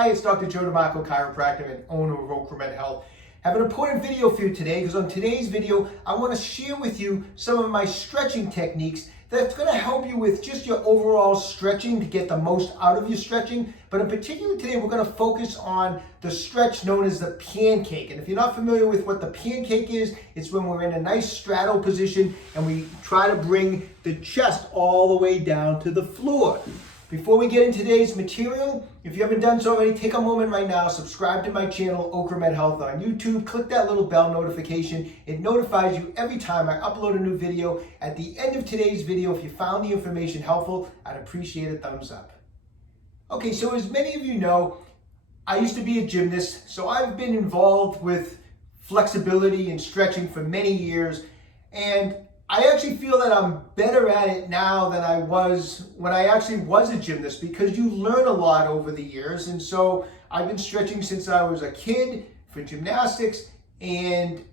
Hi, it's Dr. Joe DeMarco, chiropractor and owner of OcraMed Health. I have an important video for you today because on today's video, I want to share with you some of my stretching techniques that's going to help you with just your overall stretching to get the most out of your stretching. But in particular today, we're going to focus on the stretch known as the pancake. And if you're not familiar with what the pancake is, it's when we're in a nice straddle position and we try to bring the chest all the way down to the floor. Before we get into today's material, if you haven't done so already, take a moment right now, subscribe to my channel, OcraMed Health on YouTube, click that little bell notification. It notifies you every time I upload a new video. At the end of today's video, if you found the information helpful, I'd appreciate a thumbs up. Okay, so as many of you know, I used to be a gymnast, so I've been involved with flexibility and stretching for many years, and I actually feel that I'm better at it now than I was when I actually was a gymnast, because you learn a lot over the years. And so I've been stretching since I was a kid for gymnastics, and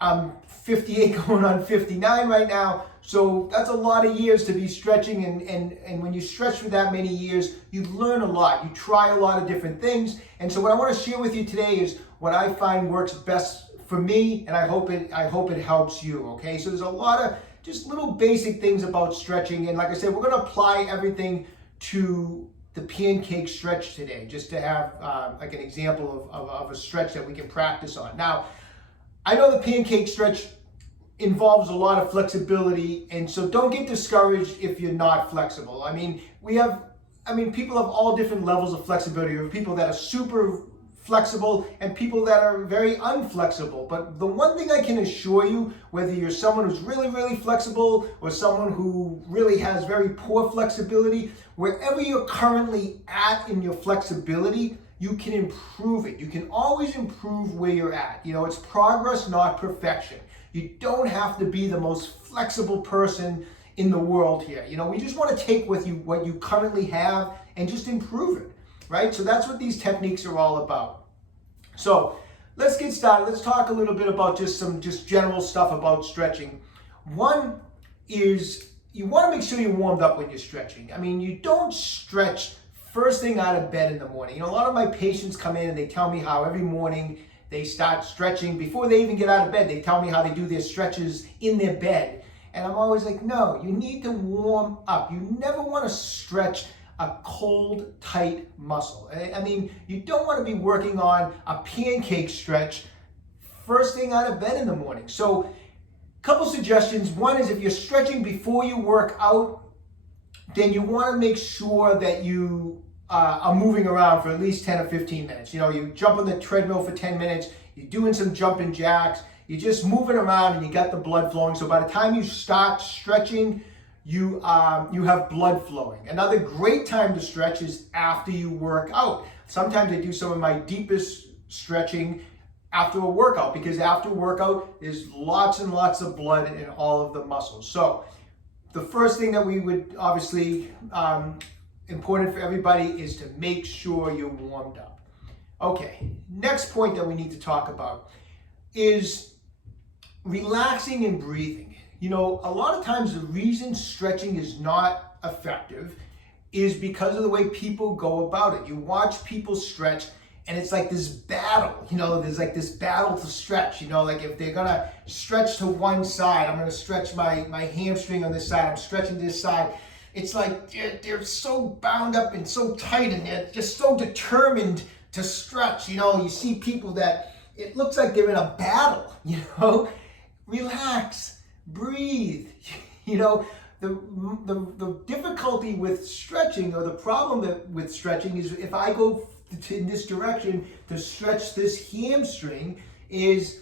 I'm 58 going on 59 right now. So that's a lot of years to be stretching, and when you stretch for that many years, you learn a lot. You try a lot of different things. And so what I want to share with you today is what I find works best for me, and I hope it helps you. Okay, so there's a lot of just little basic things about stretching, and like I said, we're going to apply everything to the pancake stretch today, just to have like an example of a stretch that we can practice on. Now, I know the pancake stretch involves a lot of flexibility, and so don't get discouraged if you're not flexible. I mean, people have all different levels of flexibility. There are people that are super flexible and people that are very unflexible. But the one thing I can assure you, whether you're someone who's really, really flexible or someone who really has very poor flexibility, wherever you're currently at in your flexibility, you can improve it. You can always improve where you're at. You know, it's progress, not perfection. You don't have to be the most flexible person in the world here. You know, we just want to take with you what you currently have and just improve it, right? So that's what these techniques are all about. So let's get started. Let's talk a little bit about some general stuff about stretching. One is you want to make sure you're warmed up when you're stretching. I mean, you don't stretch first thing out of bed in the morning. You know, a lot of my patients come in and they tell me how every morning they start stretching. Before they even get out of bed, they tell me how they do their stretches in their bed. And I'm always like, no, you need to warm up. You never want to stretch a cold, tight muscle. I mean, you don't want to be working on a pancake stretch first thing out of bed in the morning. So a couple suggestions. One is if you're stretching before you work out, then you want to make sure that you are moving around for at least 10 or 15 minutes. You know, you jump on the treadmill for 10 minutes, you're doing some jumping jacks, you're just moving around and you got the blood flowing. So by the time you start stretching, you have blood flowing. Another great time to stretch is after you work out. Sometimes I do some of my deepest stretching after a workout, because after a workout, there's lots and lots of blood in all of the muscles. So the first thing that we would obviously, important for everybody, is to make sure you're warmed up. Okay, next point that we need to talk about is relaxing and breathing. You know, a lot of times the reason stretching is not effective is because of the way people go about it. You watch people stretch and it's like this battle, you know, there's like this battle to stretch, you know, like if they're gonna stretch to one side, I'm gonna stretch my hamstring on this side, I'm stretching this side. It's like they're so bound up and so tight and they're just so determined to stretch. You know, you see people that it looks like they're in a battle, you know. Relax. Breathe. You know, the difficulty with stretching, or the problem with stretching, is if I go in this direction to stretch this hamstring, is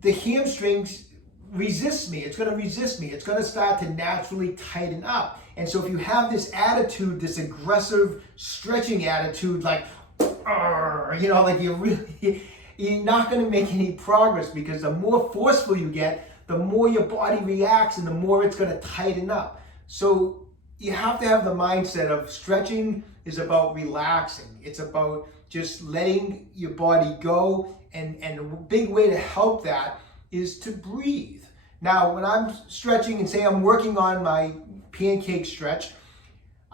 the hamstrings resist me. It's going to resist me. It's going to start to naturally tighten up. And so if you have this attitude, this aggressive stretching attitude, like, you know, like you're not going to make any progress, because the more forceful you get, the more your body reacts and the more it's going to tighten up. So you have to have the mindset of stretching is about relaxing. It's about just letting your body go. And a big way to help that is to breathe. Now, when I'm stretching and say I'm working on my pancake stretch,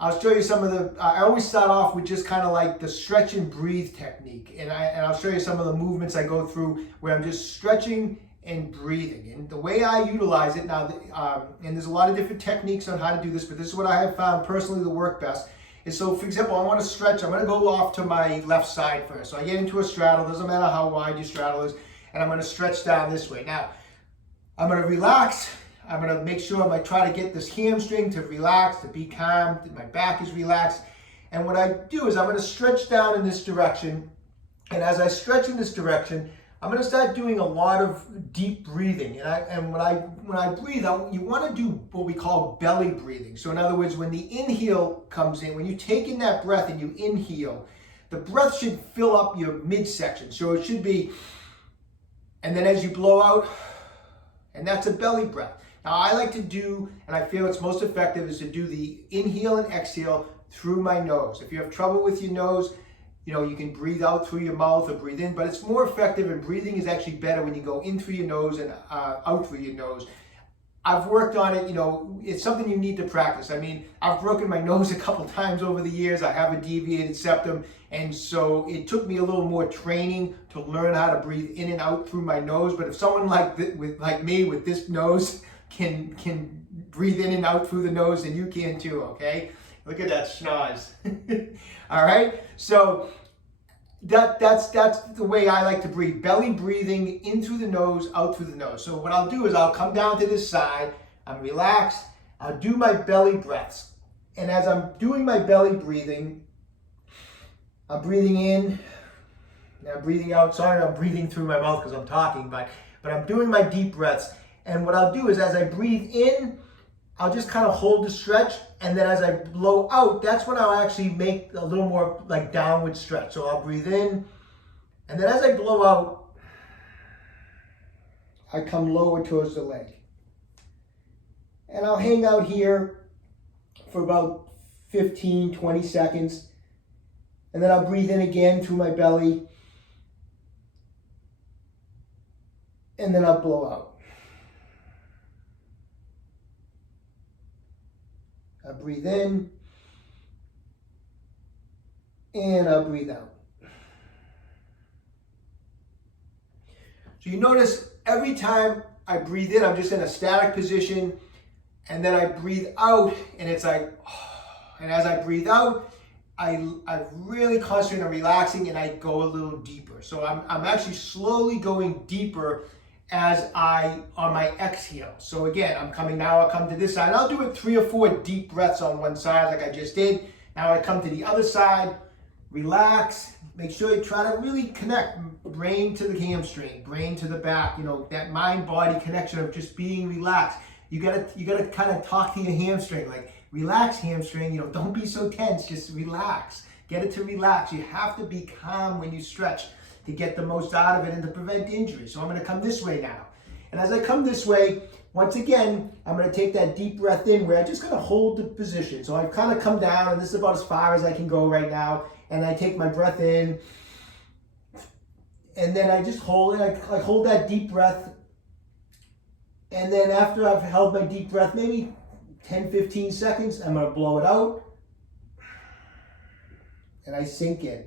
I'll show you some of the, I always start off with just kind of like the stretch and breathe technique. And I'll show you some of the movements I go through where I'm just stretching and breathing. And the way I utilize it now, and there's a lot of different techniques on how to do this, but this is what I have found personally to work best. And so, for example, I want to stretch. I'm going to go off to my left side first. So I get into a straddle. Doesn't matter how wide your straddle is. And I'm going to stretch down this way. Now, I'm going to relax. I'm going to make sure I'm going to try to get this hamstring to relax, to be calm. My back is relaxed. And what I do is I'm going to stretch down in this direction. And as I stretch in this direction, I'm going to start doing a lot of deep breathing. And when I breathe, you want to do what we call belly breathing. So in other words, when the inhale comes in, when you take in that breath and you inhale, the breath should fill up your midsection. So it should be, and then as you blow out, and that's a belly breath. Now I like to do, and I feel it's most effective, is to do the inhale and exhale through my nose. If you have trouble with your nose, you can breathe out through your mouth or breathe in, but it's more effective, and breathing is actually better when you go in through your nose and out through your nose. I've worked on it, it's something you need to practice. I mean, I've broken my nose a couple times over the years. I have a deviated septum, and so it took me a little more training to learn how to breathe in and out through my nose. But if someone like me with this nose can breathe in and out through the nose, then you can too, okay? Look at that schnoz. All right, so that's the way I like to breathe. Belly breathing in through the nose, out through the nose. So what I'll do is I'll come down to this side, I'm relaxed, I'll do my belly breaths. And as I'm doing my belly breathing, I'm breathing in, and I'm breathing out. Sorry, I'm breathing through my mouth because I'm talking, but I'm doing my deep breaths. And what I'll do is as I breathe in, I'll just kind of hold the stretch, and then as I blow out, that's when I'll actually make a little more like downward stretch. So I'll breathe in, and then as I blow out, I come lower towards the leg. And I'll hang out here for about 15, 20 seconds, and then I'll breathe in again through my belly, and then I'll blow out. I breathe in, and I'll breathe out. So you notice every time I breathe in, I'm just in a static position, and then I breathe out, and it's like, and as I breathe out, I really concentrate on relaxing, and I go a little deeper. So I'm actually slowly going deeper as on my exhale. So again, I'll come to this side. I'll do it 3 or 4 deep breaths on one side like I just did. Now I come to the other side, relax, make sure you try to really connect brain to the hamstring, brain to the back, that mind-body connection of just being relaxed. You gotta kind of talk to your hamstring, like, relax hamstring, don't be so tense, just relax. Get it to relax. You have to be calm when you stretch to get the most out of it and to prevent injury. So I'm going to come this way now. And as I come this way, once again, I'm going to take that deep breath in where I'm just going to hold the position. So I've kind of come down, and this is about as far as I can go right now. And I take my breath in, and then I just hold it. I hold that deep breath. And then after I've held my deep breath, maybe 10, 15 seconds, I'm going to blow it out. And I sink in.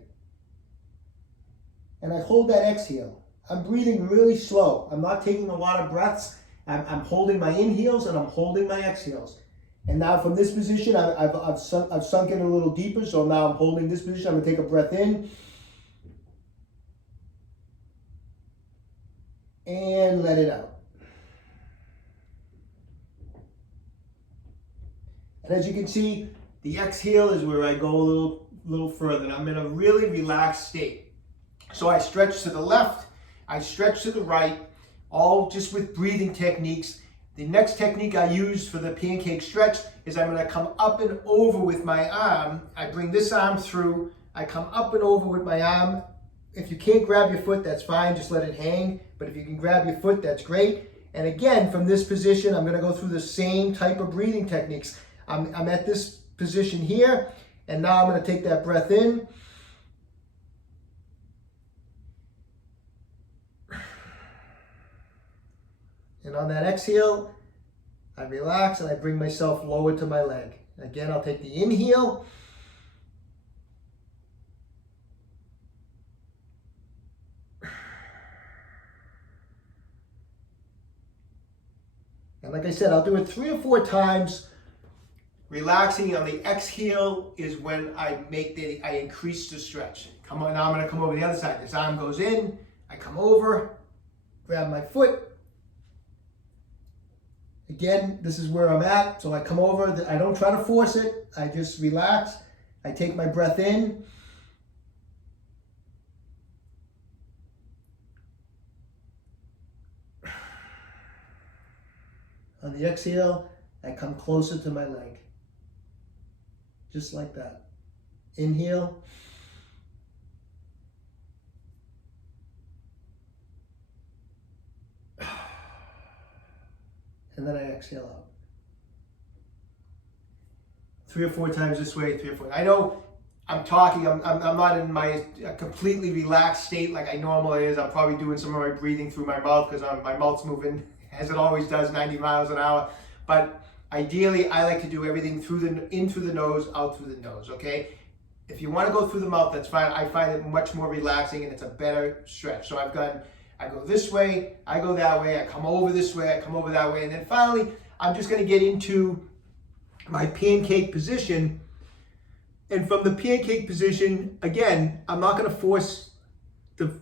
And I hold that exhale. I'm breathing really slow. I'm not taking a lot of breaths. I'm holding my inhales and I'm holding my exhales. And now from this position, I've sunk in a little deeper. So now I'm holding this position. I'm going to take a breath in. And let it out. And as you can see, the exhale is where I go a little further. And I'm in a really relaxed state. So I stretch to the left, I stretch to the right, all just with breathing techniques. The next technique I use for the pancake stretch is I'm going to come up and over with my arm. I bring this arm through, I come up and over with my arm. If you can't grab your foot, that's fine, just let it hang. But if you can grab your foot, that's great. And again, from this position, I'm going to go through the same type of breathing techniques. I'm at this position here, and now I'm going to take that breath in. And on that exhale, I relax and I bring myself lower to my leg. Again, I'll take the inhale. And like I said, I'll do it 3 or 4 times. Relaxing on the exhale is when I increase the stretch. Come on, now I'm gonna come over the other side. This arm goes in, I come over, grab my foot. Again, this is where I'm at. So I come over, I don't try to force it. I just relax. I take my breath in. On the exhale, I come closer to my leg. Just like that. Inhale. And then I exhale out. 3 or 4 times this way, 3 or 4. I know I'm talking, I'm not in my completely relaxed state like I normally is. I'm probably doing some of my breathing through my mouth because my mouth's moving as it always does, 90 miles an hour. But ideally, I like to do everything in through the nose, out through the nose, okay? If you want to go through the mouth, that's fine. I find it much more relaxing and it's a better stretch. So I go this way, I go that way, I come over this way, I come over that way, and then finally, I'm just gonna get into my pancake position. And from the pancake position, again, I'm not gonna force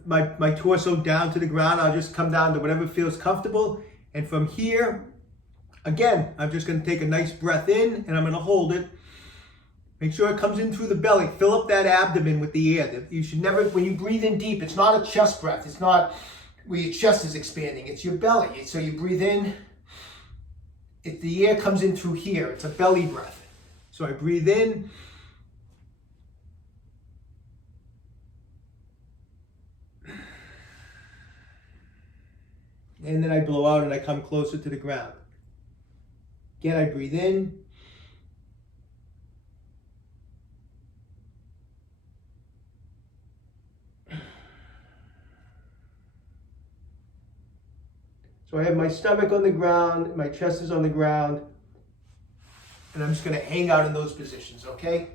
my torso down to the ground. I'll just come down to whatever feels comfortable. And from here, again, I'm just gonna take a nice breath in and I'm gonna hold it. Make sure it comes in through the belly. Fill up that abdomen with the air. You should never, when you breathe in deep, it's not a chest breath. It's not where your chest is expanding. It's your belly. So you breathe in. The air comes in through here. It's a belly breath. So I breathe in. And then I blow out and I come closer to the ground. Again, I breathe in. So I have my stomach on the ground, my chest is on the ground, and I'm just gonna hang out in those positions, okay?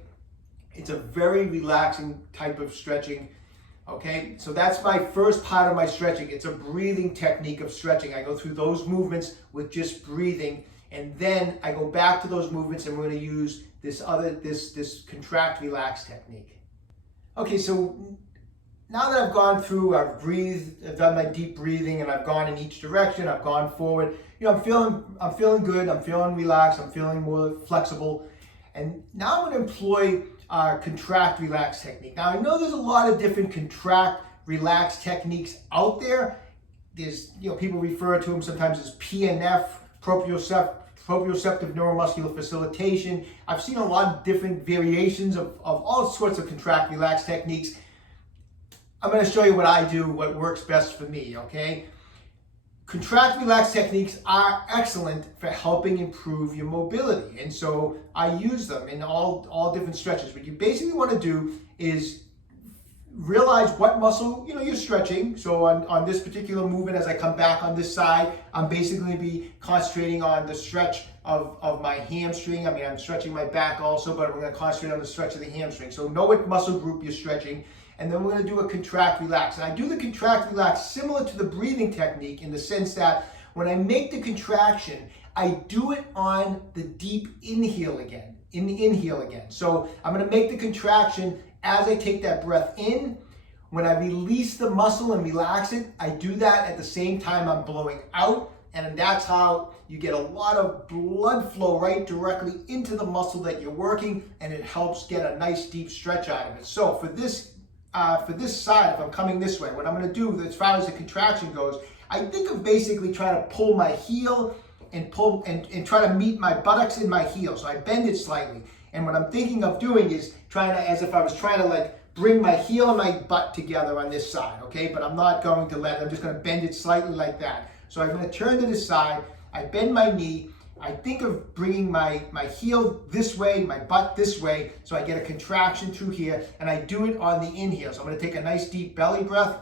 It's a very relaxing type of stretching, okay? So that's my first part of my stretching. It's a breathing technique of stretching. I go through those movements with just breathing, and then I go back to those movements and we're gonna use this contract, relax technique. Okay, so now that I've gone through, I've breathed, I've done my deep breathing and I've gone in each direction, I've gone forward. You know, I'm feeling good, I'm feeling relaxed, I'm feeling more flexible. And now I'm gonna employ contract, relax technique. Now I know there's a lot of different contract, relax techniques out there. There's, you know, people refer to them sometimes as PNF, proprioceptive neuromuscular facilitation. I've seen a lot of different variations of all sorts of contract, relax techniques. I'm going to show you what I do, what works best for me, okay? Contract, relax techniques are excellent for helping improve your mobility. And so I use them in all different stretches. What you basically want to do is realize what muscle, you know, you're stretching. So on this particular movement, as I come back on this side, I'm basically going to be concentrating on the stretch of my hamstring. I mean, I'm stretching my back also, but we're going to concentrate on the stretch of the hamstring. So know what muscle group you're stretching. And then we're going to do a contract, relax. And I do the contract, relax similar to the breathing technique in the sense that when I make the contraction, I do it on the deep inhale again, in the inhale again. So I'm going to make the contraction as I take that breath in. When I release the muscle and relax it, I do that at the same time I'm blowing out. And that's how you get a lot of blood flow right directly into the muscle that you're working, and it helps get a nice deep stretch out of it. So for this side, if I'm coming this way, what I'm going to do as far as the contraction goes, I think of basically trying to pull my heel and try to meet my buttocks in my heel. So I bend it slightly. And what I'm thinking of doing is trying to, as if I was trying to like bring my heel and my butt together on this side, okay? But I'm not going to let it, I'm just going to bend it slightly like that. So I'm going to turn to this side, I bend my knee, I think of bringing my heel this way, my butt this way, so I get a contraction through here, and I do it on the inhale. So I'm going to take a nice deep belly breath.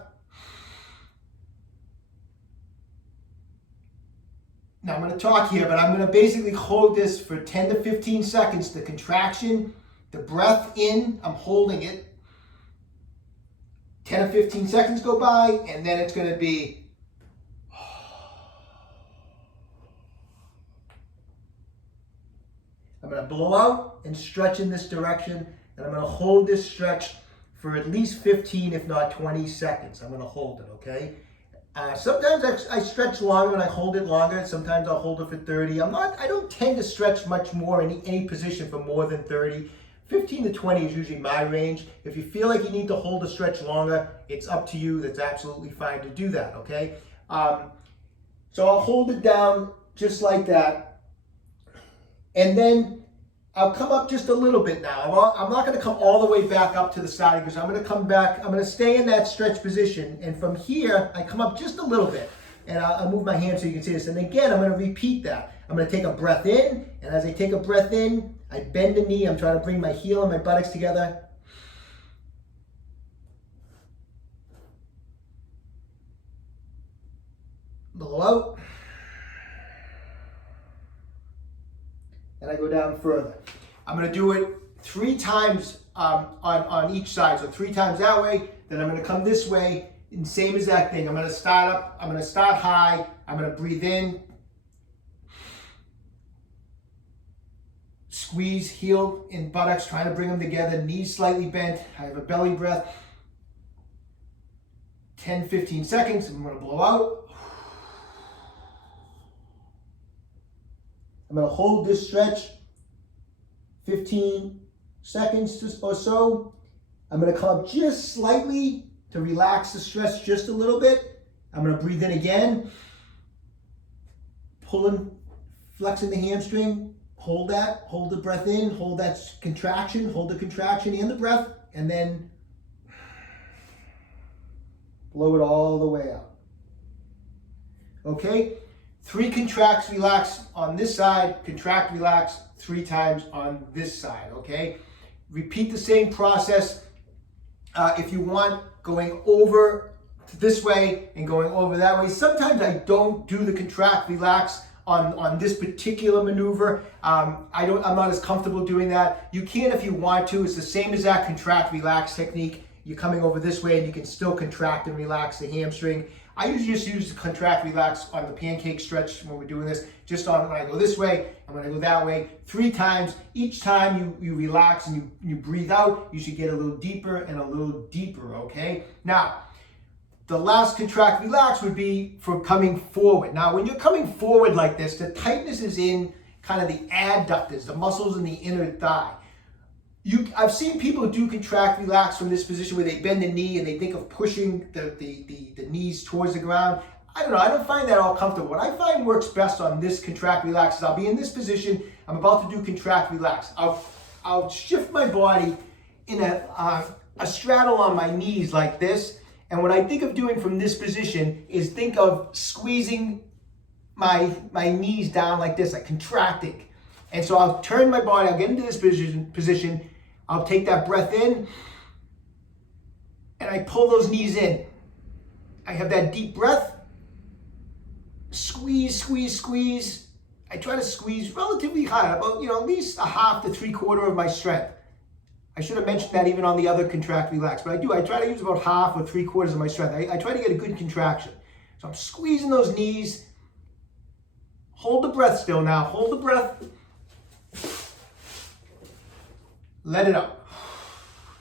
Now I'm going to talk here, but I'm going to basically hold this for 10 to 15 seconds. The contraction, the breath in, I'm holding it. 10 to 15 seconds go by, and then it's going to be I'm going to blow out and stretch in this direction, and I'm going to hold this stretch for at least 15, if not 20 seconds. I'm going to hold it, okay? Sometimes I stretch longer and I hold it longer. Sometimes I'll hold it for 30. I don't tend to stretch much more in any position for more than 30. 15 to 20 is usually my range. If you feel like you need to hold the stretch longer, it's up to you. That's absolutely fine to do that, okay? So I'll hold it down just like that. And then I'll come up just a little bit now. I'm not going to come all the way back up to the side because I'm going to come back. I'm going to stay in that stretch position. And from here, I come up just a little bit. And I'll move my hand so you can see this. And again, I'm going to repeat that. I'm going to take a breath in. And as I take a breath in, I bend the knee. I'm trying to bring my heel and my buttocks together. Blow out. And I go down further. I'm going to do it 3 times on each side. So 3 times that way, then I'm going to come this way, and same exact thing. I'm going to start up, I'm going to start high, I'm going to breathe in, squeeze heel and buttocks, trying to bring them together, knees slightly bent. I have a belly breath. 10, 15 seconds, I'm going to blow out. I'm going to hold this stretch 15 seconds or so. I'm going to come up just slightly to relax the stretch just a little bit. I'm going to breathe in again. Pulling, flexing the hamstring. Hold that. Hold the breath in. Hold that contraction. Hold the contraction and the breath. And then blow it all the way out. Okay? 3 contracts, relax on this side, contract, relax 3 times on this side, okay? Repeat the same process if you want, going over this way and going over that way. Sometimes I don't do the contract, relax on this particular maneuver. I'm not as comfortable doing that. You can if you want to. It's the same exact contract, relax technique. You're coming over this way and you can still contract and relax the hamstring. I usually just use the contract, relax on the pancake stretch when we're doing this, just on when I go this way and when I go that way, 3 times. Each time you relax and you breathe out, you should get a little deeper and a little deeper, okay? Now, the last contract, relax would be for coming forward. Now, when you're coming forward like this, the tightness is in kind of the adductors, the muscles in the inner thigh. I've seen people do contract, relax from this position where they bend the knee and they think of pushing the knees towards the ground. I don't know, I don't find that all comfortable. What I find works best on this contract, relax is I'll be in this position, I'm about to do contract, relax. I'll shift my body in a straddle on my knees like this. And what I think of doing from this position is think of squeezing my knees down like this, like contracting. And so I'll turn my body, I'll get into this position, I'll take that breath in, and I pull those knees in. I have that deep breath, squeeze, squeeze, squeeze. I try to squeeze relatively high, about, at least 1/2 to 3/4 of my strength. I should have mentioned that even on the other contract, relax, but I do. I try to use about 1/2 or 3/4 of my strength. I try to get a good contraction. So I'm squeezing those knees. Hold the breath still now, hold the breath. Let it out.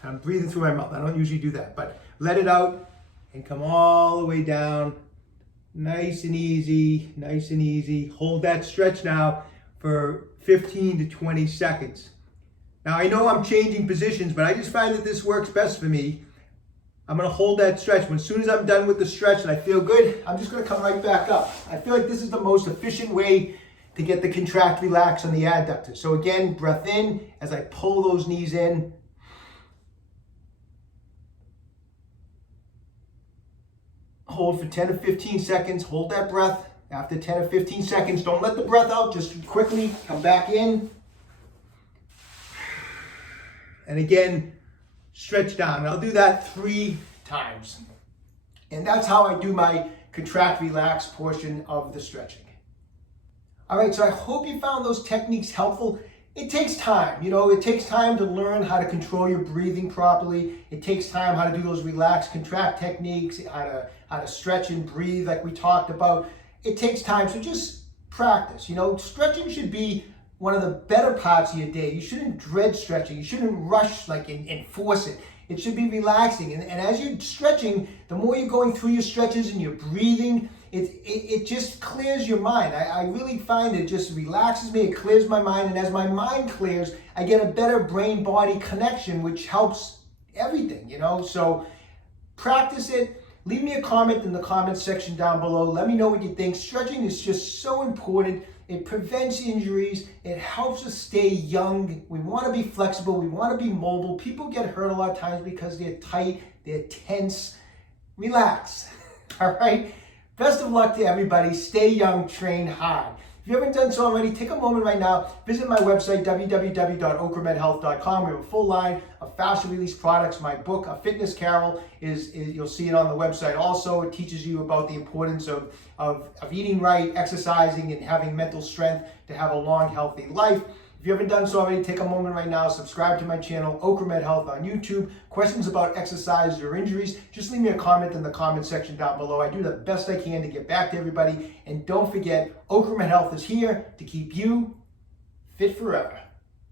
I'm breathing through my mouth. I don't usually do that, but let it out and come all the way down. Nice and easy, nice and easy. Hold that stretch now for 15 to 20 seconds. Now I know I'm changing positions, but I just find that this works best for me. I'm gonna hold that stretch. As soon as I'm done with the stretch and I feel good, I'm just gonna come right back up. I feel like this is the most efficient way to get the contract, relax on the adductors. So again, breath in as I pull those knees in. Hold for 10 to 15 seconds, hold that breath. After 10 to 15 seconds, don't let the breath out, just quickly come back in. And again, stretch down. And I'll do that 3 times. And that's how I do my contract, relax portion of the stretching. All right, so I hope you found those techniques helpful. It takes time, it takes time to learn how to control your breathing properly. It takes time how to do those relax, contract techniques, how to stretch and breathe like we talked about. It takes time, so just practice. Stretching should be one of the better parts of your day. You shouldn't dread stretching. You shouldn't rush and force it. It should be relaxing. And as you're stretching, the more you're going through your stretches and you're breathing, it just clears your mind. I really find it just relaxes me, it clears my mind, and as my mind clears, I get a better brain-body connection, which helps everything, So practice it. Leave me a comment in the comment section down below. Let me know what you think. Stretching is just so important. It prevents injuries. It helps us stay young. We want to be flexible. We want to be mobile. People get hurt a lot of times because they're tight, they're tense. Relax, all right? Best of luck to everybody. Stay young, train hard. If you haven't done so already, take a moment right now. Visit my website, www.OcraMedHealth.com. We have a full line of fast release products. My book, A Fitness Carol, is you'll see it on the website also. It teaches you about the importance of eating right, exercising, and having mental strength to have a long, healthy life. If you haven't done so already, take a moment right now, subscribe to my channel, OcraMed Health on YouTube. Questions about exercise or injuries, just leave me a comment in the comment section down below. I do the best I can to get back to everybody. And don't forget, OcraMed Health is here to keep you fit forever.